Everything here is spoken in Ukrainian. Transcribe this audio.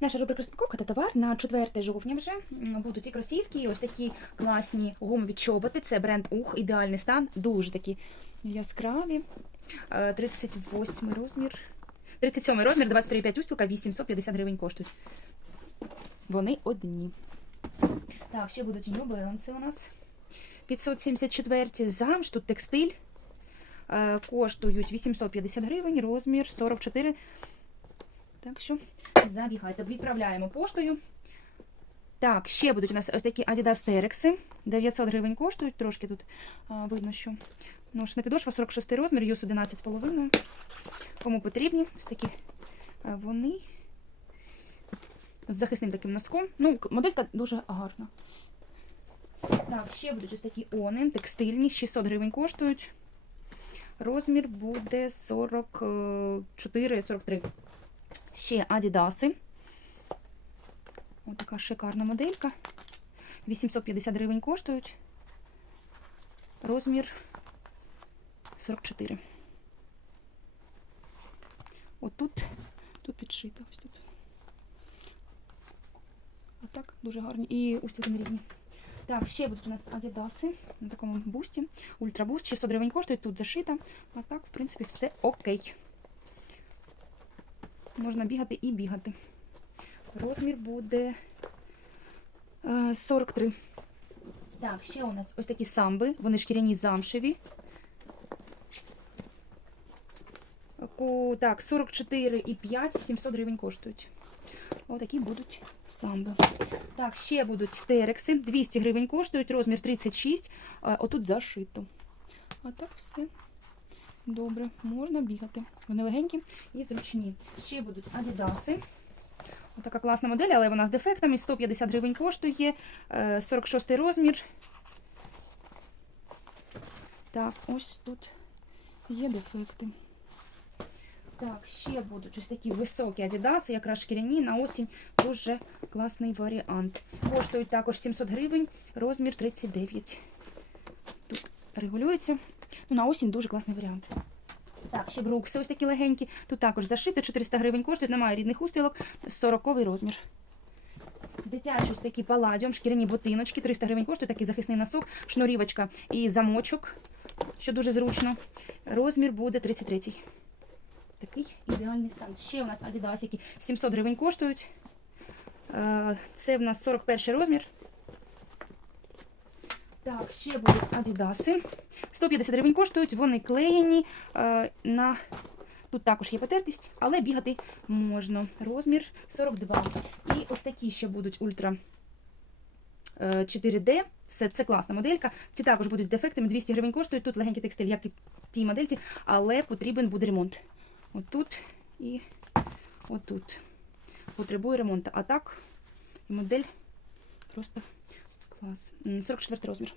Наша рубрика розпаковка та товар на 4 жовтня вже будуть і кросівки, і ось такі класні гумові чоботи. Це бренд Ух, ідеальний стан, дуже такі яскраві. Е, 38 розмір. 37 розмір, 23,5 устілка, 850 гривень коштують. Вони одні. Так, ще будуть New Balance у нас. 574 замш, тут текстиль. Е, Коштують 850 гривень, розмір 44. Так що забігайте. Відправляємо поштою. Так, ще будуть у нас ось такі Adidas Terex. 900 гривень коштують. Трошки тут а, видно, що ножна підошва 46 розмір, юс 11,5. Кому потрібні, ось такі вони з захисним таким носком. Ну, моделька дуже гарна. Так, ще будуть ось такі они, текстильні, 600 гривень коштують. Розмір буде 44-43. Ще Адідаси. Ось така шикарна моделька. 850 гривень коштують. Розмір 44. Отут, тут підшито. Ось тут. А так, дуже гарні. І устілки на рівні. Так, ще будуть у нас Адідаси на такому бусті. Ультрабуст. 600 гривень коштують, тут зашита. А так, в принципі, все окей. Можна бігати і бігати. Розмір буде е, 43. Так, ще у нас ось такі самби. Вони шкіряні замшеві. Так, 44,5, 700 гривень коштують. Отакі будуть самби. Так, ще будуть терекси. 200 гривень коштують, розмір 36. Е, Отут зашито. А так все. Добре, можна бігати. Вони легенькі і зручні. Ще будуть адідаси. Така класна модель, але вона з дефектами. 150 гривень коштує. е, 46 розмір. Так, ось тут є дефекти. Так, ще будуть ось такі високі адідаси, якраз шкіряні на осінь. Дуже класний варіант. Коштують також 700 гривень, розмір 39. Тут регулюється. Ну, на осінь дуже класний варіант. Так, ще брукси ось такі легенькі. Тут також зашито, 400 гривень коштують, немає рідних устілок, 40 розмір. Дитячі ось такі паладіум, шкіряні ботиночки, 300 гривень коштують, такий захисний носок, шнурівочка і замочок, що дуже зручно. Розмір буде 33-й. Такий ідеальний стан. Ще у нас адідасики 700 гривень коштують. Е, Це в нас 41 розмір. Так, ще будуть адідаси. 150 гривень коштують, вони клеєні е, на. Тут також є потертість, але бігати можна. Розмір 42. І ось такі ще будуть ультра е, 4D. Це, це класна моделька. Ці також будуть з дефектами. 200 гривень коштують. Тут легенький текстиль, як і в тій модельці, але потрібен буде ремонт. Отут і отут. Потребує ремонту. А так, модель просто клас. М, 44 розмір.